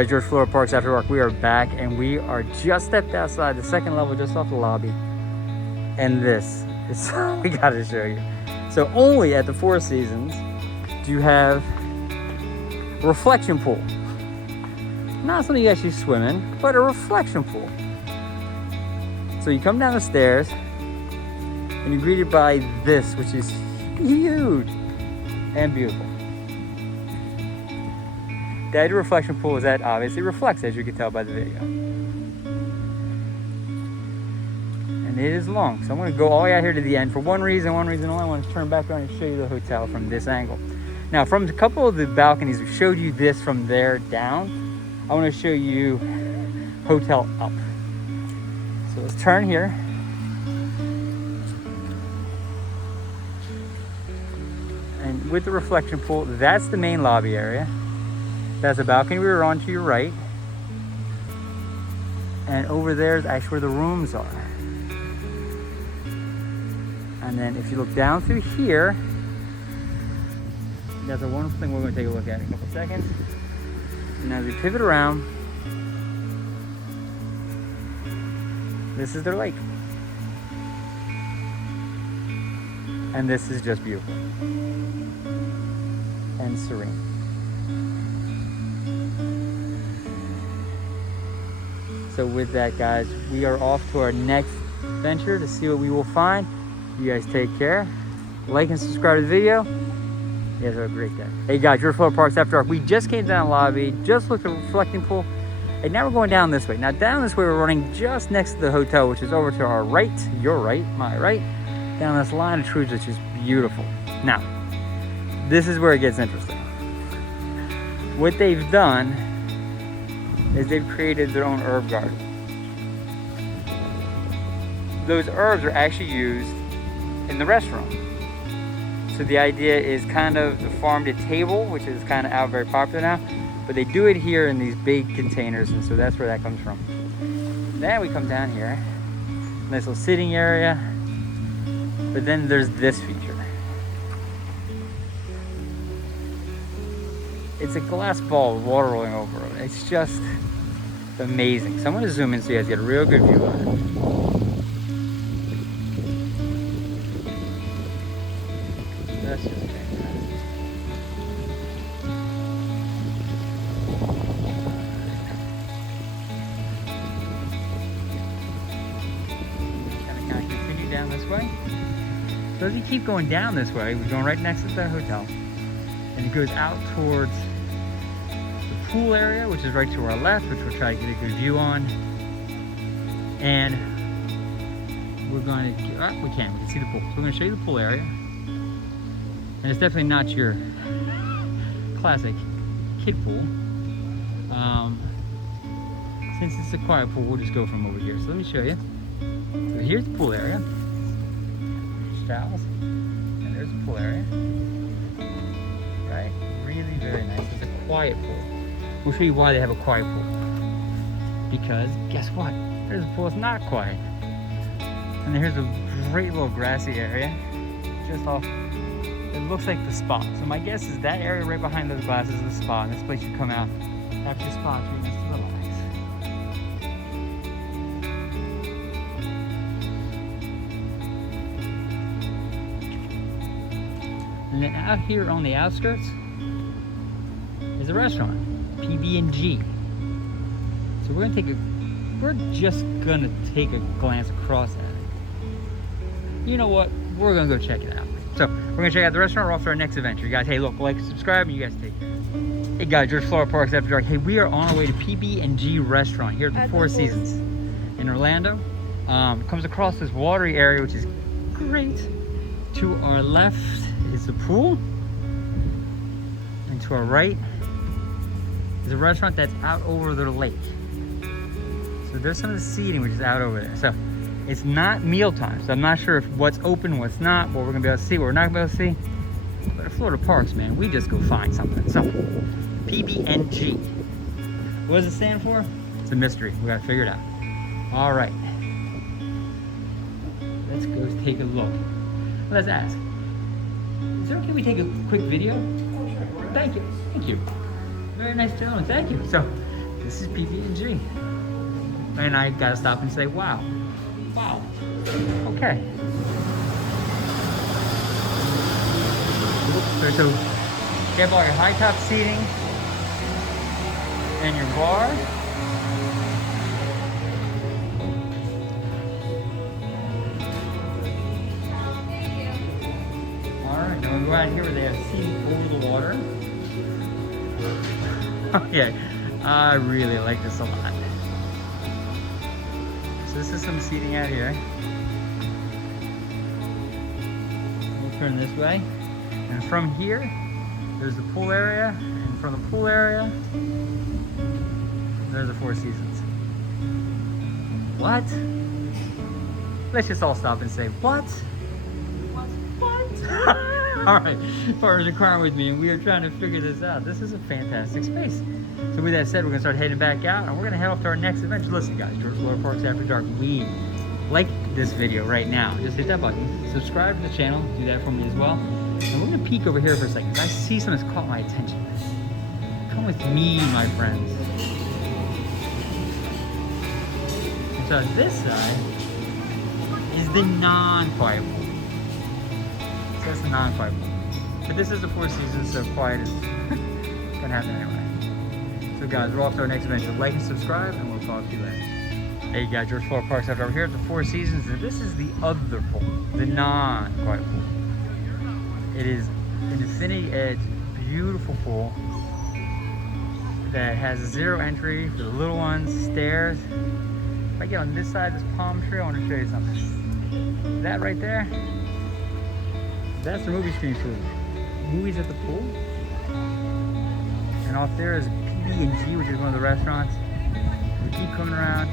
guys, George Florida Parks After Dark. We are back and we are just stepped outside the second level, just off the lobby. And this is, we gotta show you. So only at the Four Seasons do you have a reflection pool. Not something you actually swim in, but a reflection pool. So you come down the stairs and you're greeted by this, which is huge and beautiful. The idea of reflection pool is that obviously reflects, as you can tell by the video. And it is long, so I'm going to go all the way out here to the end for one reason only. I want to turn back around and show you the hotel from this angle. Now, from a couple of the balconies, we showed you this from there down. I want to show you hotel up. So let's turn here. And with the reflection pool, that's the main lobby area. That's the balcony we were on to your right. And over there is actually where the rooms are. And then if you look down through here, that's a wonderful thing we're going to take a look at in a couple seconds. And as we pivot around, this is their lake. And this is just beautiful and serene. So with that, guys, we are off to our next venture to see what we will find. You guys take care. Like and subscribe to the video. You guys have a great day. Hey guys, George Florida Parks After Dark. We just came down the lobby, just looked at the reflecting pool, and now we're going down this way. Now down this way, we're running just next to the hotel, which is over to our right, your right, my right, down this line of trees, which is beautiful. Now, this is where it gets interesting. What they've done is they've created their own herb garden. Those herbs are actually used in the restaurant. So the idea is kind of the farm to table, which is kind of out very popular now, but they do it here in these big containers, and so that's where that comes from. Then we come down here, nice little sitting area, but then there's this feature. It's a glass ball with water rolling over it. It's just amazing. So I'm going to zoom in so you guys get a real good view of it. That's just fantastic. Kind of continue down this way. So as you keep going down this way, we're going right next to the hotel, and it goes out towards pool area, which is right to our left, which we'll try to get a good view on. And we're going to, we can see the pool. So we're going to show you the pool area. And it's definitely not your classic kid pool. Since it's a quiet pool, we'll just go from over here. So let me show you. So here's the pool area. Beach towels. And there's the pool area. Right? Really very nice. It's a quiet pool. We'll show you why they have a quiet pool. Because guess what? There's a pool that's not quiet. And here's a great little grassy area just off. It looks like the spa. So my guess is that area right behind those glasses is the spa. And this place you come out after your spa treatment just to relax. And then out here on the outskirts is a restaurant. PB&G. So we're just gonna take a glance across at it. You know what? We're gonna go check it out. So we're gonna check out the restaurant. We're off to our next adventure. You guys, hey, look, like, subscribe, and you guys take care. Hey guys, George Florida Parks After Dark. Hey, we are on our way to PB&G restaurant here at the Four Seasons in Orlando. It comes across this watery area, which is great. To our left is the pool, and to our right is a restaurant that's out over the lake. So there's some of the seating which is out over there. So it's not mealtime, so I'm not sure if what's open, what's not, what we're gonna be able to see, what we're not gonna be able to see. But at Florida Parks, man, we just go find something. So PB&G. What does it stand for? It's a mystery. We gotta figure it out. All right. Let's go take a look. Let's ask. Is it okay if we take a quick video? Thank you. Thank you. Very nice gentleman. Thank you. So This is PB&G. And I gotta stop and say, wow. Wow. Okay. So you have all your high top seating and your bar. Alright, now we go out here where they have seating over the water. Okay, I really like this a lot. So this is some seating out here. We'll turn this way. And from here, there's the pool area. And from the pool area, there's the Four Seasons. What? Let's just all stop and say, what? What? Alright, partners in crime with me, and we are trying to figure this out. This is a fantastic space. So with that said, we're going to start heading back out, and we're going to head off to our next adventure. Listen guys, George Florida Parks After Dark, we like this video right now. Just hit that button, subscribe to the channel, do that for me as well. And we're going to peek over here for a second. I see something that's caught my attention. Come with me, my friends. And so on this side is the non-quiet pool. So that's the non-quiet pool. But this is the Four Seasons, so quiet is gonna happen anyway. So guys, we're off to our next adventure. Like and subscribe, and we'll talk to you later. Hey guys, George Florida Parks After Dark here at the Four Seasons, and this is the other pool, the non-quiet pool. It is an infinity edge, beautiful pool that has a zero entry for the little ones, stairs. If I get on this side of this palm tree, I want to show you something. That right there, that's the movie screen for movies at the pool. And off there is PB&G, which is one of the restaurants. We keep coming around.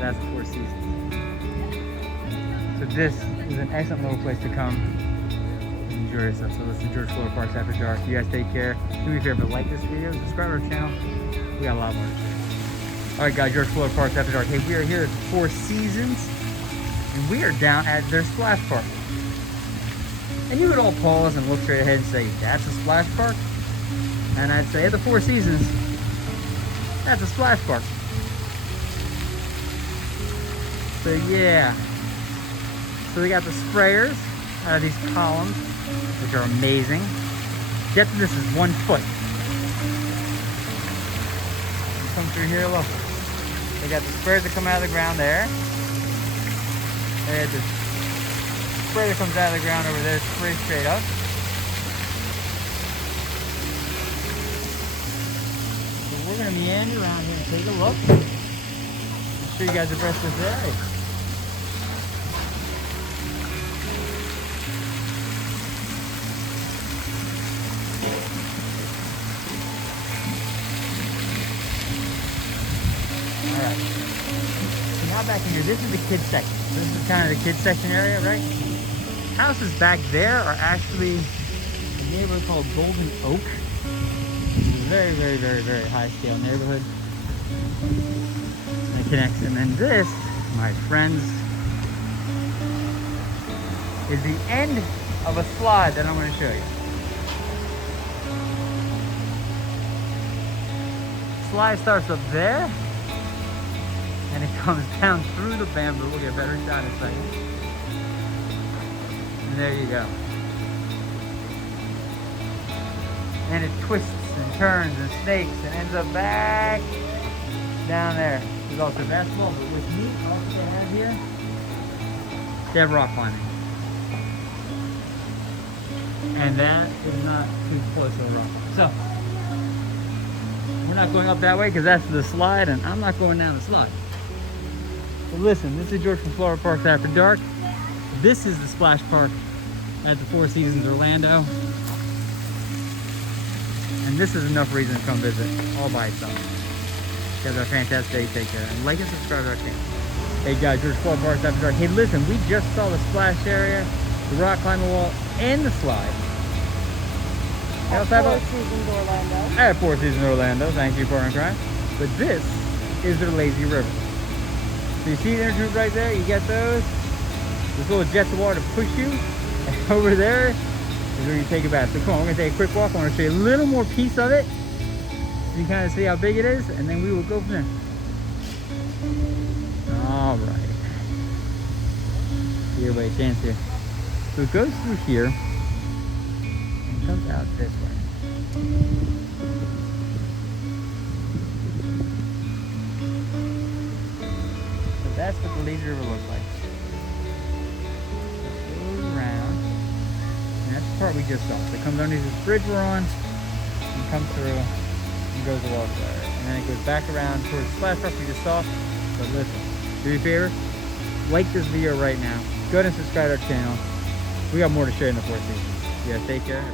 That's the Four Seasons. So this is an excellent little place to come and enjoy yourself. So listen to George Florida Parks After Dark. You guys take care. Do me a favor, like this video, subscribe to our channel. We got a lot more to share. Alright guys, George Florida Parks After Dark. Hey, we are here at the Four Seasons, and we are down at their splash park. And you would all pause and look straight ahead and say, that's a splash park? And I'd say, at the Four Seasons, that's a splash park. So yeah. So we got the sprayers out of these columns, which are amazing. Get to this is 1 foot. You come through here, look. They got the sprayers that come out of the ground there. They had the spray that comes out of the ground over there, spray straight up. So we're gonna meander around here and take a look. I'll show you guys the rest of this area. Alright. So now back in here, this is the kids section. This is kind of the kids section area, right? Houses back there are actually a neighborhood called Golden Oak. It's a very, very, very, very high scale neighborhood. It connects. And then this, my friends, is the end of a slide that I'm going to show you. Slide starts up there, and it comes down through the bamboo. We'll get a better shot in a second. And there you go. And it twists and turns and snakes and ends up back down there. There's also basketball, but with me, also they have here, they have rock climbing. And that is not too close to the rock. So, we're not going up that way because that's the slide, and I'm not going down the slide. But listen, this is George from Florida Parks After Dark. This is the splash park at the Four Seasons Orlando. And this is enough reason to come visit all by itself. You guys have a fantastic day. Take care. And like and subscribe to our channel. Hey guys, George Florida Parks After Dark. Hey listen, we just saw the splash area, the rock climbing wall, and the slide. At Four Seasons Orlando. At Four Seasons Orlando. Thank you, partner in crime. But this is their lazy river. So you see the inner tube right there? You get those. There's little jets of water to push you. And over there is where you take a bath. So come on, we're going to take a quick walk. I want to show you a little more piece of it. So you kind of see how big it is, and then we will go from there. All right. Here, wait, chance here. So it goes through here and comes out this way. So that's what the Lazy River looks like. So it goes around, and that's the part we just saw. So it comes underneath this bridge we're on, and comes through, and goes along there. And then it goes back around towards the splash park we just saw. But listen, do me a favor, like this video right now. Go ahead and subscribe to our channel. We got more to share in the Four Seasons. Yeah, take care.